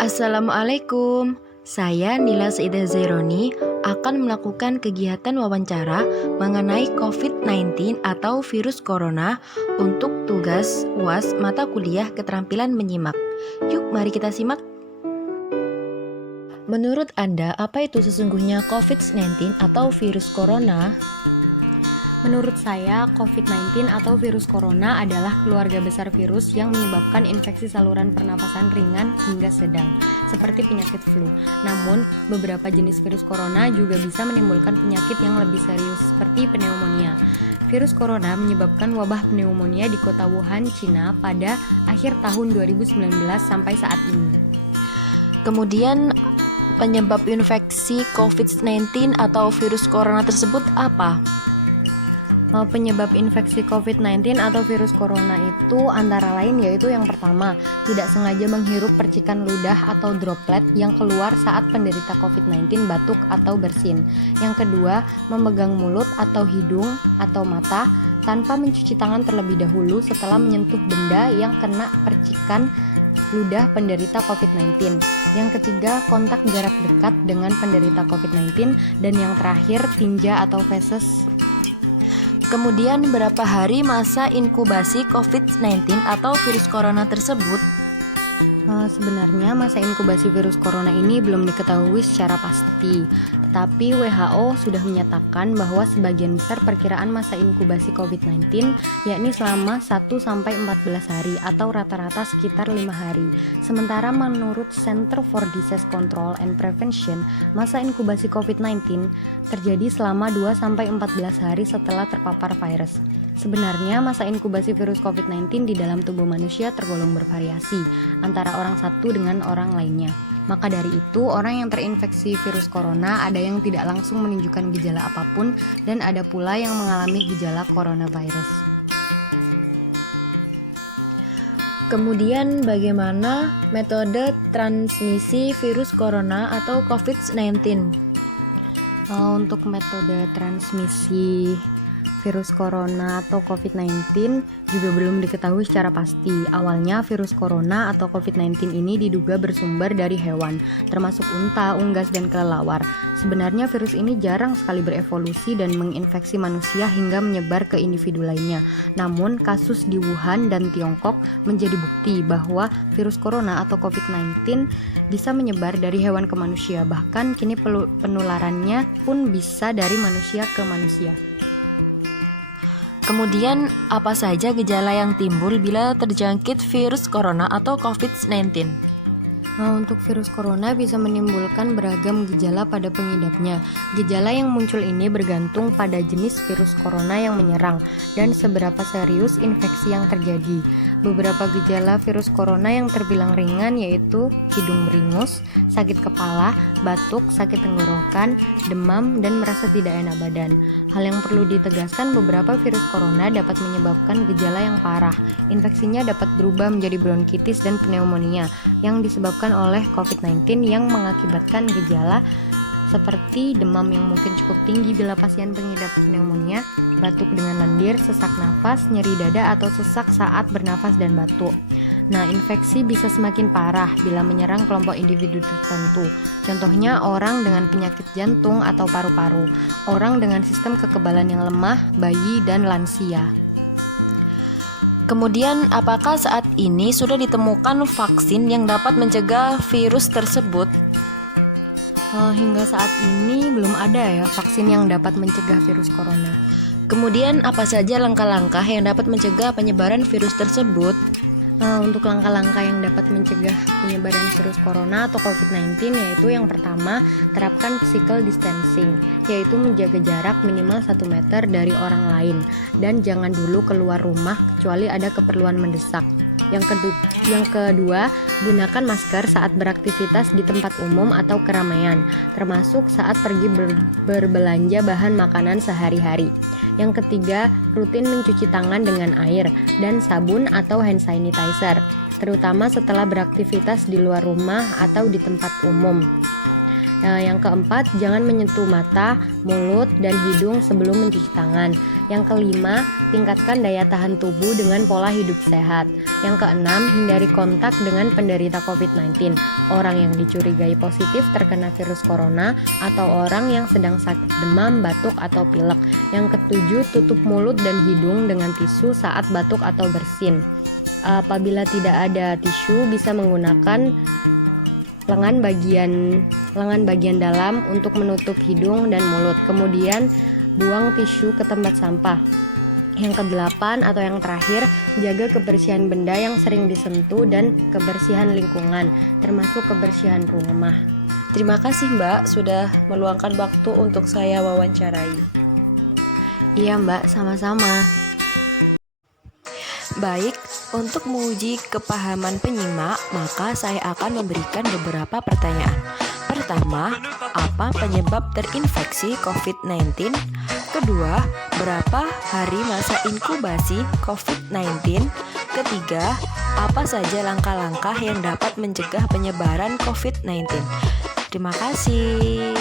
Assalamualaikum, saya Nila Saidah Zaironi akan melakukan kegiatan wawancara mengenai COVID-19 atau virus corona untuk tugas UAS mata kuliah keterampilan menyimak. Yuk mari kita simak. Menurut Anda, apa itu sesungguhnya COVID-19 atau virus corona? Menurut saya, COVID-19 atau virus corona adalah keluarga besar virus yang menyebabkan infeksi saluran pernafasan ringan hingga sedang, seperti penyakit flu. Namun, beberapa jenis virus corona juga bisa menimbulkan penyakit yang lebih serius, seperti pneumonia. Virus corona menyebabkan wabah pneumonia di kota Wuhan, Cina pada akhir tahun 2019 sampai saat ini. Kemudian, penyebab infeksi COVID-19 atau virus corona tersebut apa? Penyebab infeksi COVID-19 atau virus corona itu antara lain yaitu yang pertama, tidak sengaja menghirup percikan ludah atau droplet yang keluar saat penderita COVID-19 batuk atau bersin. Yang kedua, memegang mulut atau hidung atau mata tanpa mencuci tangan terlebih dahulu setelah menyentuh benda yang kena percikan ludah penderita COVID-19. Yang ketiga, kontak jarak dekat dengan penderita COVID-19. Dan yang terakhir, tinja atau feses. Kemudian berapa hari masa inkubasi COVID-19 atau virus corona tersebut? Sebenarnya masa inkubasi virus corona ini belum diketahui secara pasti, tetapi WHO sudah menyatakan bahwa sebagian besar perkiraan masa inkubasi COVID-19 yakni selama 1-14 hari atau rata-rata sekitar 5 hari. Sementara menurut Center for Disease Control and Prevention, masa inkubasi COVID-19 terjadi selama 2-14 hari setelah terpapar virus. Sebenarnya masa inkubasi virus COVID-19 di dalam tubuh manusia tergolong bervariasi antara orang satu dengan orang lainnya. Maka dari itu, orang yang terinfeksi virus corona ada yang tidak langsung menunjukkan gejala apapun dan ada pula yang mengalami gejala coronavirus. Kemudian bagaimana metode transmisi virus corona atau COVID-19? Untuk metode transmisi virus corona atau COVID-19 juga belum diketahui secara pasti. Awalnya virus corona atau COVID-19 ini diduga bersumber dari hewan, termasuk unta, unggas, dan kelelawar. Sebenarnya virus ini jarang sekali berevolusi dan menginfeksi manusia hingga menyebar ke individu lainnya. Namun, kasus di Wuhan dan Tiongkok menjadi bukti bahwa virus corona atau COVID-19 bisa menyebar dari hewan ke manusia. Bahkan kini penularannya pun bisa dari manusia ke manusia. Kemudian, apa saja gejala yang timbul bila terjangkit virus corona atau COVID-19? Untuk virus corona bisa menimbulkan beragam gejala pada pengidapnya. Gejala yang muncul ini bergantung pada jenis virus corona yang menyerang dan seberapa serius infeksi yang terjadi. Beberapa gejala virus corona yang terbilang ringan yaitu hidung beringus, sakit kepala, batuk, sakit tenggorokan, demam, dan merasa tidak enak badan. Hal yang perlu ditegaskan, beberapa virus corona dapat menyebabkan gejala yang parah. Infeksinya dapat berubah menjadi bronkitis dan pneumonia yang disebabkan oleh COVID-19 yang mengakibatkan gejala seperti demam yang mungkin cukup tinggi bila pasien pengidap pneumonia, batuk dengan lendir, sesak nafas, nyeri dada atau sesak saat bernafas dan batuk. Nah, infeksi bisa semakin parah bila menyerang kelompok individu tertentu. Contohnya orang dengan penyakit jantung atau paru-paru, orang dengan sistem kekebalan yang lemah, bayi, dan lansia. Kemudian, apakah saat ini sudah ditemukan vaksin yang dapat mencegah virus tersebut? Hingga saat ini belum ada ya vaksin yang dapat mencegah virus corona. Kemudian, apa saja langkah-langkah yang dapat mencegah penyebaran virus tersebut? Untuk langkah-langkah yang dapat mencegah penyebaran virus corona atau COVID-19 yaitu yang pertama, terapkan physical distancing, yaitu menjaga jarak minimal 1 meter dari orang lain dan jangan dulu keluar rumah kecuali ada keperluan mendesak. Yang kedua, gunakan masker saat beraktivitas di tempat umum atau keramaian, termasuk saat pergi berbelanja bahan makanan sehari-hari. Yang ketiga, rutin mencuci tangan dengan air dan sabun atau hand sanitizer, terutama setelah beraktivitas di luar rumah atau di tempat umum. Yang keempat, jangan menyentuh mata, mulut, dan hidung sebelum mencuci tangan. Yang kelima, tingkatkan daya tahan tubuh dengan pola hidup sehat. Yang keenam, hindari kontak dengan penderita COVID-19, orang yang dicurigai positif terkena virus corona, atau orang yang sedang sakit demam, batuk, atau pilek. Yang ketujuh, tutup mulut dan hidung dengan tisu saat batuk atau bersin. Apabila tidak ada tisu, bisa menggunakan lengan bagian dalam untuk menutup hidung dan mulut. Kemudian buang tisu ke tempat sampah. Yang kedelapan atau yang terakhir, jaga kebersihan benda yang sering disentuh dan kebersihan lingkungan, termasuk kebersihan rumah. Terima kasih Mbak sudah meluangkan waktu untuk saya wawancarai. Iya Mbak, sama-sama. Baik, untuk menguji kepahaman penyimak, maka saya akan memberikan beberapa pertanyaan. Pertama, apa penyebab terinfeksi COVID-19? Kedua, berapa hari masa inkubasi COVID-19? Ketiga, apa saja langkah-langkah yang dapat mencegah penyebaran COVID-19? Terima kasih.